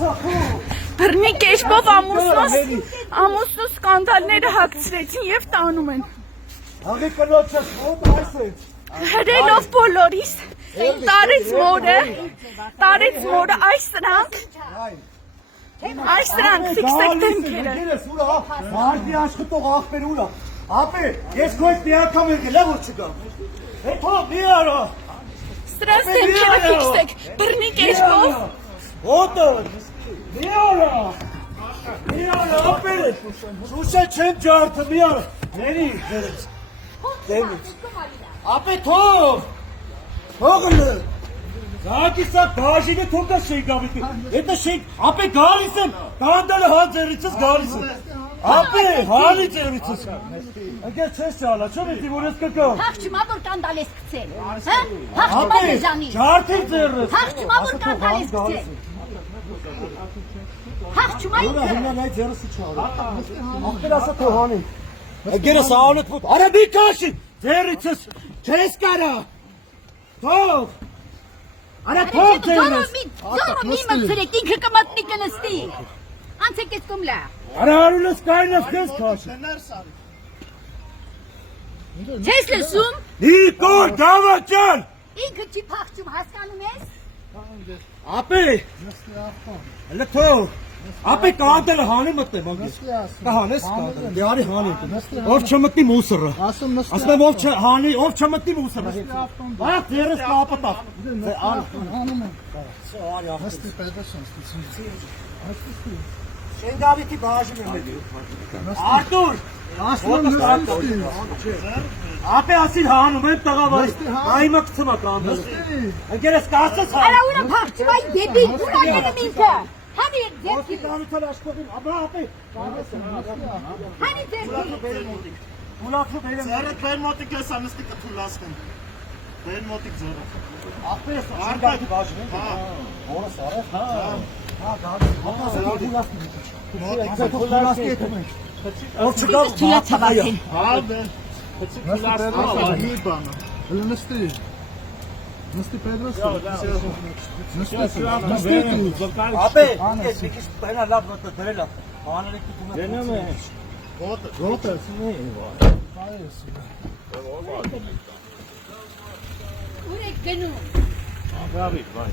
Բռնի կերպով ամուսնու սկանդալները հագցրեցին եւ տանում են։ Աղի կնոջս ո՞տ այս է։ Հրելով բոլորիս տարեց մորը այս սրանք ֆիքսեք դեմքերը։ Մարդի աշխատող աղբեր ուրա։ Ապե, ես քո հետ մի անգամ եկել եմ որ չգամ։ Հետո մի արա։ Սրանց դեմքերը ֆիքսեք բռնի կերպով։ Ոտը։ Մի արա, ապե, շուշա չեմ ջարդը, մի արա, ների, դերից, ապե թող լը, զակի սա բաժինը թող դա շեկ ավիտ, հետը շեկ, ապե գալիս եմ, կանդալը հա ձերիցս գալիս եմ, ապե, հալի ձերիցս, ընկեր չես ճալա, չո մետի որ ես կկամ, հաղջումա որ կանդալ ես կցել, հաղջումա եզանի, ջարդիր ձերս, հաղջումա որ կանդալ ես կցել, Հաղջումա ինքը։ Հիմնան այդ ձերսի չարը։ Աղբեր ասա թող հանի։ Գերս անոտ ոտ։ Արա մի կաշի։ Ձերիցս չես կարա։ Թող։ Արա թող ձերս։ Ձորը մի մցրեք ինքը կմատնի կնստի։ Անցեք ես կոմլա։ Արա արունս կայնս քեզ քաշի։ Չես լսում։ Նիկոլ Դավաճան։ Ինքը չի փախչում հասկանում ես։ Ապե։ Լթող։ Ապե կանդելը հանի մտնեմ անգես, կհանես կանդելը, դյարի հանի, ով չմտնի մուսրը, ասում եմ ով չմտնի մուսրը, վայակ ձերս կապտավ, Նստի Պետրոսյան, Շենգավիթի բաժին եմ էլի, Արտուր, ապե ասին հանում եմ տղավարի, այմը կցմա կանդելը, ընկերես կասես հանում, Արա ուրը փախչում այ դեպի, ուրան եմ ինքը, Hani Ոտի կանութար աշխողին, ապա ապե, Hani ձերքի։ ուլակրու բերեմ, Ձերը բեն մոտիկ ես անստի կթուլասկեն, բեն մոտիկ ձերը, ապե ես շենգավիթի բաժին եմ, որս արև, Ով չկավ թիլացավացին։ հա բեն, մի բանը, Նստի Պետրոսյան, Ապե, ես մի քիչ բենա լավ մոտը դրելա, հանելիքի դունը դենեմ է, ոտը, Ուր եք գնում։ Գավիտ, վայ,